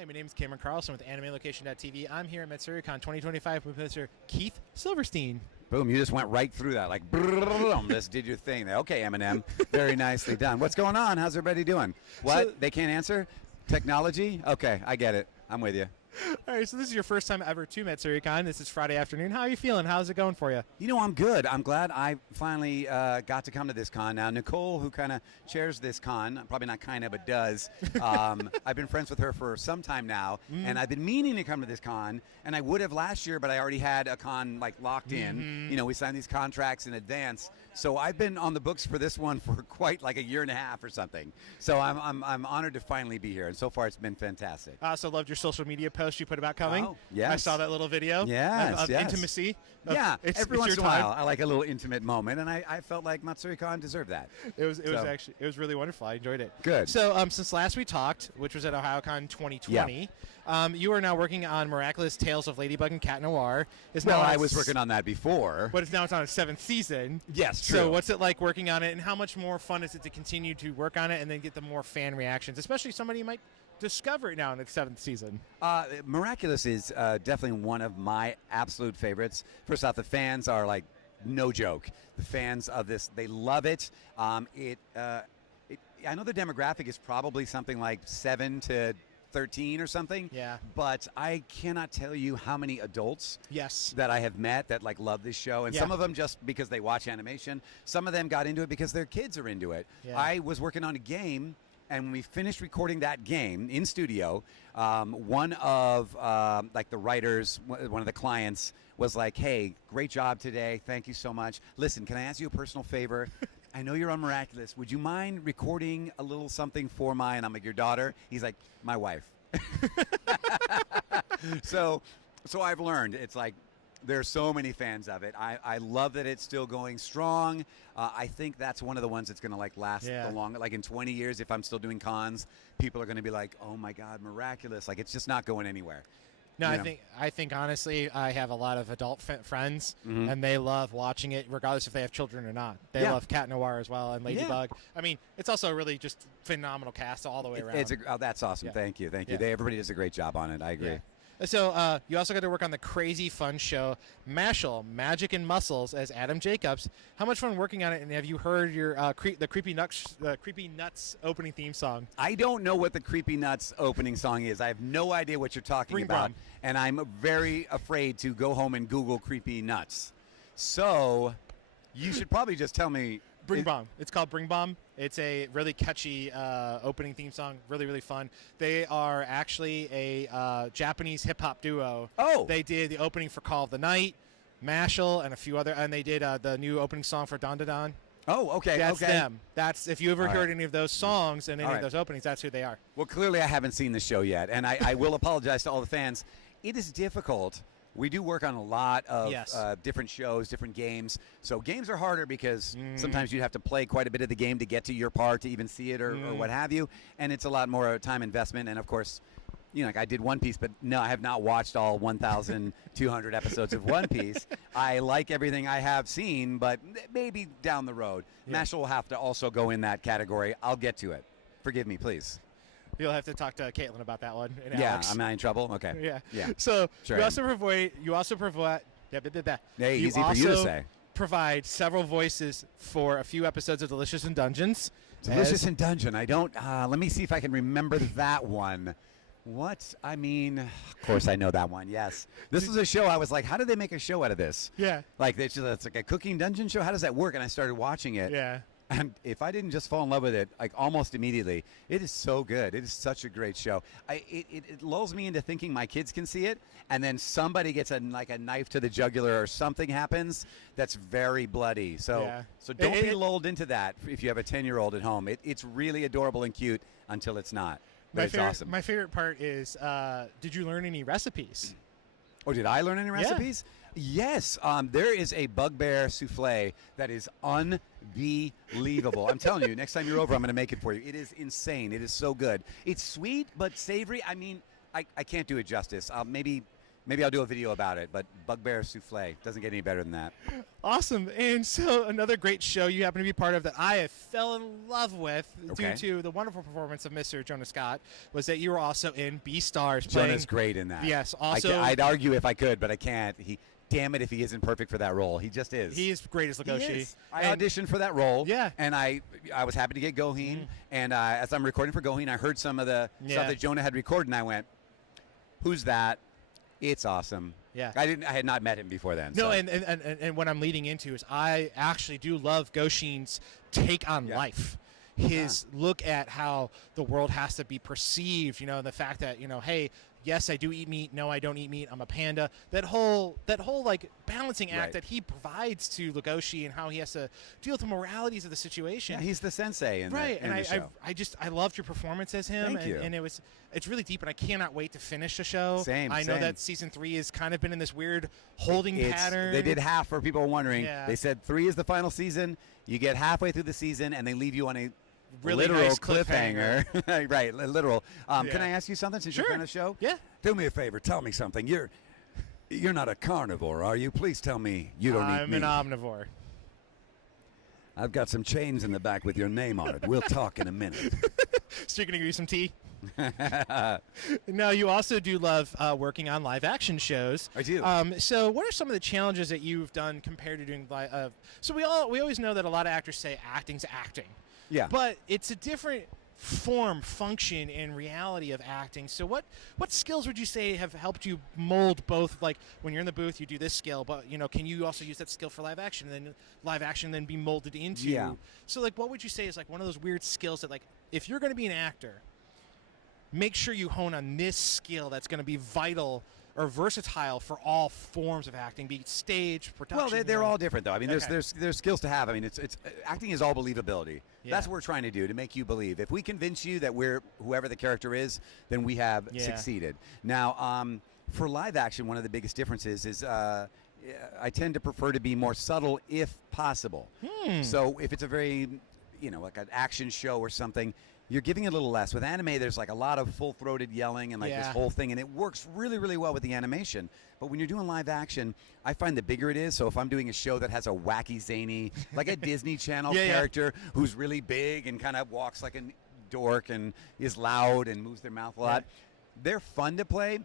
Hi, my name is Cameron Carlson with AnimeLocation.tv. I'm here at Matsuricon 2025 with Mr. Keith Silverstein. Boom, you just went right through that. Like, just did your thing there. Okay, Eminem, very nicely done. What's going on? How's everybody doing? What? So, they can't answer? Technology? Okay, I get it. I'm with you. All right, so this is your first time ever to Matsuricon. This is Friday afternoon. How are you feeling? How's it going for you? You know, I'm good. I'm glad I finally got to come to this con. Now, Nicole, who kind of chairs this con, probably not kind of, but does, I've been friends with her for some time now, and I've been meaning to come to this con, and I would have last year, but I already had a con, like, locked in. You know, we signed these contracts in advance, so I've been on the books for this one for quite like a year and a half or something. So I'm honored to finally be here, and so far it's been fantastic. I also loved your social media post you put about coming. Oh, yes. I saw that little video yes, of intimacy. Every once in a while, I like a little intimate moment, and I felt like Matsuricon deserved that. It was really wonderful. I enjoyed it. Good. So since last we talked, which was at OhioCon 2020, you are now working on Miraculous Tales of Ladybug and Cat Noir. I was working on that before. But it's on its 7th season. Yes, true. So what's it like working on it, and how much more fun is it to continue to work on it and then get the more fan reactions, especially somebody might discover it now in its 7th season? Miraculous is definitely one of my absolute favorites. First off, the fans are like no joke. The fans of this, they love it. I know the demographic is probably something like 7 to 13 or something. Yeah. But I cannot tell you how many adults Yes. that I have met that like love this show, and some of them just because they watch animation. Some of them got into it because their kids are into it. Yeah. I was working on a game, and when we finished recording that game in studio, one of like the writers, one of the clients was like, "Hey, great job today. Thank you so much. Listen, can I ask you a personal favor? I know you're on Miraculous. Would you mind recording a little something for my," and I'm like, "Your daughter?" He's like, "My wife." So I've learned it's like there's so many fans of it. I love that it's still going strong. I think that's one of the ones that's going to like last the long. Like in 20 years, if I'm still doing cons, people are going to be like, "Oh my God, Miraculous!" Like it's just not going anywhere. No, I think honestly, I have a lot of adult friends, and they love watching it, regardless if they have children or not. They love Cat Noir as well, and Ladybug. I mean, it's also a really just phenomenal cast all the way around. That's awesome. Yeah. Thank you. Yeah. Everybody does a great job on it. I agree. Yeah. So you also got to work on the crazy fun show Mashal, Magic and Muscles as Adam Jacobs. How much fun working on it, and have you heard your the Creepy Nuts opening theme song? I don't know what the Creepy Nuts opening song is. I have no idea what you're talking about, and I'm very afraid to go home and Google Creepy Nuts. So you should probably just tell me. Bring Bomb. It's called Bring Bomb. It's a really catchy opening theme song. Really, really fun. They are actually a Japanese hip-hop duo. Oh. They did the opening for Call of the Night, Mashal, and a few other. And they did the new opening song for Don Da Don. Oh, okay. That's okay. them. That's if you ever heard any of those songs and any of those openings, that's who they are. Well, clearly I haven't seen the show yet, and I will apologize to all the fans. It is difficult. We do work on a lot of different shows, different games. So games are harder because sometimes you have to play quite a bit of the game to get to your part, to even see it or what have you. And it's a lot more time investment. And, of course, you know, like I did One Piece, but no, I have not watched all 1,200 episodes of One Piece. I like everything I have seen, but maybe down the road. Yeah. Mashal will have to also go in that category. I'll get to it. Forgive me, please. You'll have to talk to Caitlin about that one. And yeah, Alex. am I in trouble? Okay. Yeah. So sure you also provide. Hey, easy for you to say. Provide several voices for a few episodes of Delicious in Dungeons. Delicious in Dungeon. I don't. Let me see if I can remember that one. What? I mean, of course I know that one. Yes. This was a show. I was like, how did they make a show out of this? Yeah. Like it's like a cooking dungeon show. How does that work? And I started watching it. Yeah. And if I didn't just fall in love with it, like almost immediately, it is so good. It is such a great show. It lulls me into thinking my kids can see it, and then somebody gets a knife to the jugular or something happens that's very bloody. So don't be lulled into that if you have a 10-year-old at home. It's really adorable and cute until it's not. It's awesome. My favorite part is, did you learn any recipes? Oh, did I learn any recipes? Yes. There is a bugbear souffle that is unbelievable. I'm telling you, next time you're over, I'm going to make it for you. It is insane. It is so good. It's sweet but savory. I mean, I can't do it justice. Maybe Maybe I'll do a video about it, but Bugbear Souffle doesn't get any better than that. Awesome. And so another great show you happen to be part of that I have fell in love with due to the wonderful performance of Mr. Jonah Scott was that you were also in Beastars. Jonah's great in that. Yes. Also, I'd argue if I could, but I can't. Damn it if he isn't perfect for that role. He just is. He is great as Legoshi. I auditioned for that role. Yeah. And I was happy to get Goheen. And as I'm recording for Goheen, I heard some of the stuff that Jonah had recorded, and I went, who's that? It's awesome. Yeah. I had not met him before then. No, so. and what I'm leading into is I actually do love Goshin's take on life. His look at how the world has to be perceived, the fact that, hey, yes, I do eat meat. No, I don't eat meat. I'm a panda. That whole like balancing act that he provides to Legoshi and how he has to deal with the moralities of the situation. Yeah, he's the sensei in the show. I loved your performance as him. Thank you. And it's really deep, and I cannot wait to finish the show. I know that season 3 has kind of been in this weird holding pattern. They did half for people wondering. Yeah. They said 3 is the final season. You get halfway through the season, and they leave you on a really literal nice cliffhanger. Right, literal. Can I ask you something since you're on the show? Yeah. Do me a favor. Tell me something. You're not a carnivore, are you? Please tell me you don't eat meat. I'm an omnivore. I've got some chains in the back with your name on it. We'll talk in a minute. So you're going to give me some tea? No, you also do love working on live action shows. I do. So what are some of the challenges that you've done compared to doing live? So we always know that a lot of actors say acting's acting. Yeah. But it's a different function, and reality of acting. So what skills would you say have helped you mold both, like when you're in the booth you do this skill, but can you also use that skill for live action, and then live action then be molded into? So like what would you say is like one of those weird skills that, like, if you're going to be an actor, make sure you hone on this skill that's going to be vital or versatile for all forms of acting, be it stage, production. Well, they're all different, though. I mean, there's skills to have. I mean, it's acting is all believability. Yeah. That's what we're trying to do, to make you believe. If we convince you that we're whoever the character is, then we have succeeded. Now, for live action, one of the biggest differences is I tend to prefer to be more subtle if possible. So if it's a very, like an action show or something, you're giving a little less. With anime, there's like a lot of full-throated yelling and like this whole thing, and it works really, really well with the animation. But when you're doing live action, I find the bigger it is. So if I'm doing a show that has a wacky, zany, like a Disney Channel character who's really big and kind of walks like a dork and is loud and moves their mouth a lot, they're fun to play,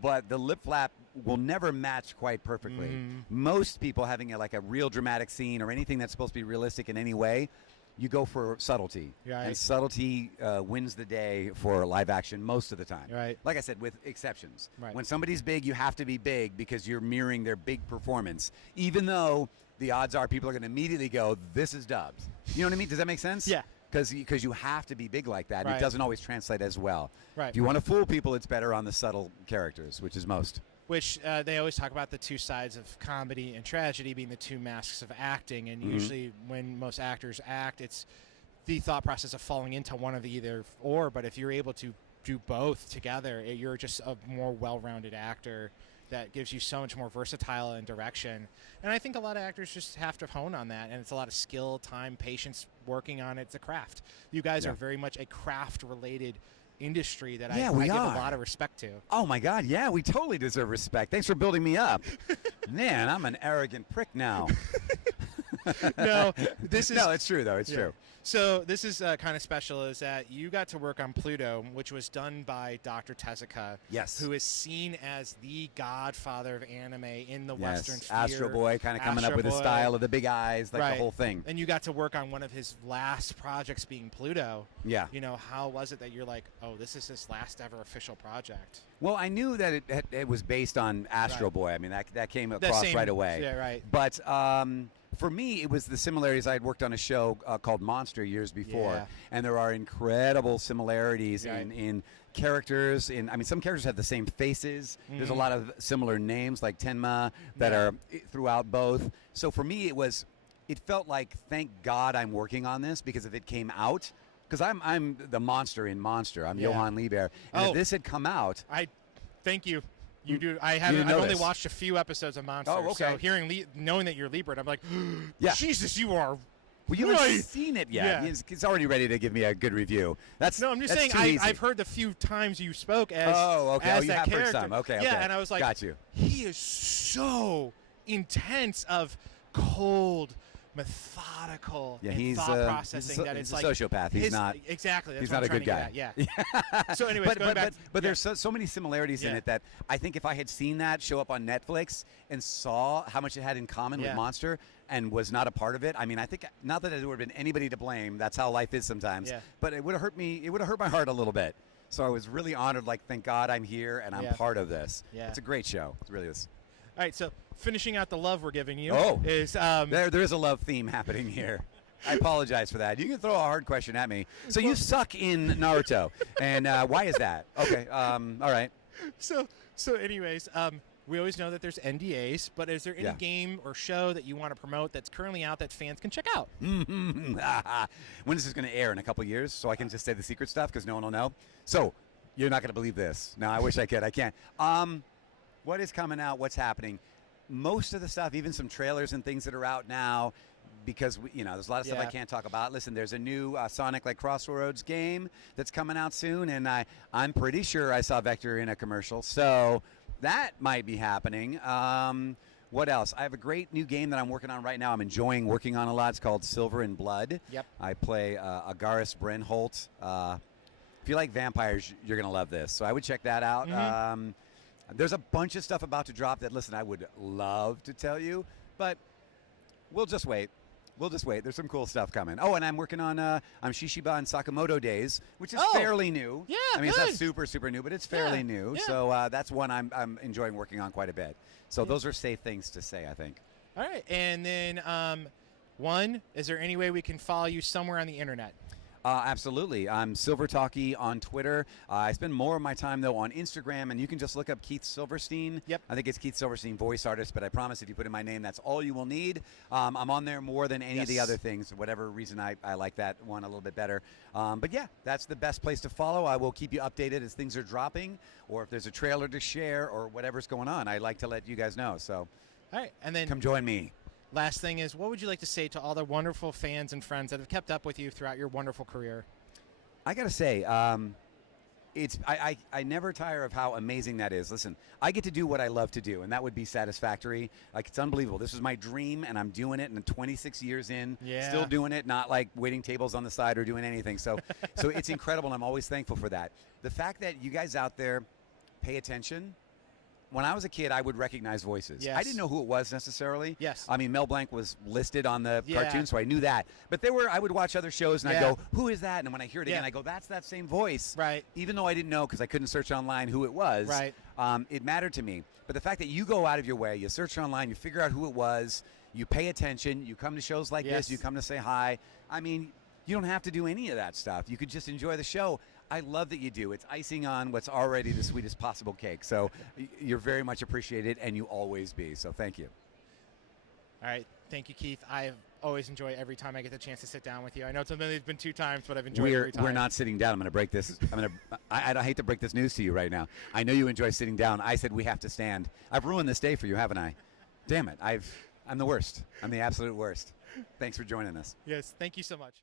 but the lip flap will never match quite perfectly. Most people having a real dramatic scene or anything that's supposed to be realistic in any way, you go for subtlety. Right. And subtlety wins the day for live action most of the time. Right. Like I said, with exceptions. Right. When somebody's big, you have to be big because you're mirroring their big performance, even though the odds are people are going to immediately go, this is dubbed. You know what I mean? Does that make sense? Yeah. Because you have to be big like that. Right. It doesn't always translate as well. Right. If you want to fool people, it's better on the subtle characters, which is most. Which they always talk about the two sides of comedy and tragedy being the two masks of acting. And usually when most actors act, it's the thought process of falling into one of the either or. But if you're able to do both together, you're just a more well-rounded actor that gives you so much more versatile and direction. And I think a lot of actors just have to hone on that, and it's a lot of skill, time, patience, working on it. It's a craft. You guys are very much a craft-related industry that I give a lot of respect to. Oh my God, yeah, we totally deserve respect. Thanks for building me up. Man, I'm an arrogant prick now. No, this is... No, it's true, though. It's true. So this is kind of special, is that you got to work on Pluto, which was done by Dr. Tezuka. Yes. Who is seen as the godfather of anime in the Western sphere. Astro Boy, kind of coming up with his style of the big eyes, like the whole thing. And you got to work on one of his last projects being Pluto. Yeah. How was it that you're like, oh, this is his last ever official project? Well, I knew that it was based on Astro Boy. I mean, that came across right away. Yeah, right. But for me, it was the similarities. I had worked on a show called Monster years before, and there are incredible similarities in characters. Some characters have the same faces. There's a lot of similar names, like Tenma, that are throughout both. So for me, it felt like, thank God I'm working on this, because if it came out, because I'm the monster in Monster. I'm Johann Lieber, and if this had come out, thank you. You do. I've only watched a few episodes of Monster. Oh, okay. So knowing that you're Liebert, I'm like, yeah. Jesus, you are Well, you haven't seen it yet. Yeah. He's already ready to give me a good review. No, I'm just saying I've heard the few times you spoke as you that have character. heard some. Okay. And I was like, got you. He is so intense of cold, methodical, and thought processing that it's like a sociopath. He's not exactly. That's he's what not I'm a good guy. Yeah. So, anyways, but there's so many similarities in it that I think if I had seen that show up on Netflix and saw how much it had in common with Monster and was not a part of it, I mean, I think not that it would have been anybody to blame. That's how life is sometimes. Yeah. But it would have hurt me. It would have hurt my heart a little bit. So I was really honored. Like, thank God I'm here and I'm part of this. Yeah. It's a great show. It really is. All right, so finishing out the love we're giving you is there is a love theme happening here. I apologize for that. You can throw a hard question at me. So you suck in Naruto, and why is that? Okay, all right. So anyways, we always know that there's NDAs, but is there any game or show that you want to promote that's currently out that fans can check out? When is this going to air? In a couple years, so I can just say the secret stuff because no one will know. So you're not going to believe this. No, I wish I could. I can't. What is coming out? What's happening? Most of the stuff, even some trailers and things that are out now, because there's a lot of stuff I can't talk about. Listen, there's a new Sonic like Crossroads game that's coming out soon, and I'm pretty sure I saw Vector in a commercial, so that might be happening. What else? I have a great new game that I'm working on right now. I'm enjoying working on a lot. It's called Silver and Blood. Yep. I play Agaris Brynholt. If you like vampires, you're going to love this. So I would check that out. Mm-hmm. There's a bunch of stuff about to drop that, listen, I would love to tell you, but we'll just wait. There's some cool stuff coming. Oh, and I'm working on Shishiba and Sakamoto Days, which is fairly new. Yeah, I mean, it's not super, super new, but it's fairly new. Yeah. So that's one I'm enjoying working on quite a bit. So those are safe things to say, I think. All right. And then, is there any way we can follow you somewhere on the internet? Absolutely. I'm Silver Talkie on Twitter. I spend more of my time, though, on Instagram, and you can just look up Keith Silverstein. Yep. I think it's Keith Silverstein, voice artist, but I promise if you put in my name, that's all you will need. I'm on there more than any of the other things. For whatever reason, I like that one a little bit better. But, yeah, that's the best place to follow. I will keep you updated as things are dropping or if there's a trailer to share or whatever's going on. I like to let you guys know. So all right, and then come join me. Last thing is, what would you like to say to all the wonderful fans and friends that have kept up with you throughout your wonderful career? I got to say, I never tire of how amazing that is. Listen, I get to do what I love to do, and that would be satisfactory. Like, it's unbelievable. This was my dream, and I'm doing it, and 26 years in, still doing it, not like waiting tables on the side or doing anything. So it's incredible, and I'm always thankful for that. The fact that you guys out there pay attention. When I was a kid, I would recognize voices. Yes. I didn't know who it was necessarily. Yes. I mean, Mel Blanc was listed on the cartoon, so I knew that. But I would watch other shows, and I'd go, who is that? And when I hear it again, I go, that's that same voice. Right. Even though I didn't know because I couldn't search online who it was. Right. It mattered to me. But the fact that you go out of your way, you search online, you figure out who it was, you pay attention, you come to shows like this, you come to say hi. I mean, you don't have to do any of that stuff. You could just enjoy the show. I love that you do. It's icing on what's already the sweetest possible cake. So you're very much appreciated, and you always be. So thank you. All right. Thank you, Keith. I always enjoy every time I get the chance to sit down with you. I know it's been 2 times, but I've enjoyed every time. We're not sitting down. I'm going to break this. I hate to break this news to you right now. I know you enjoy sitting down. I said we have to stand. I've ruined this day for you, haven't I? Damn it. I'm the worst. I'm the absolute worst. Thanks for joining us. Yes. Thank you so much.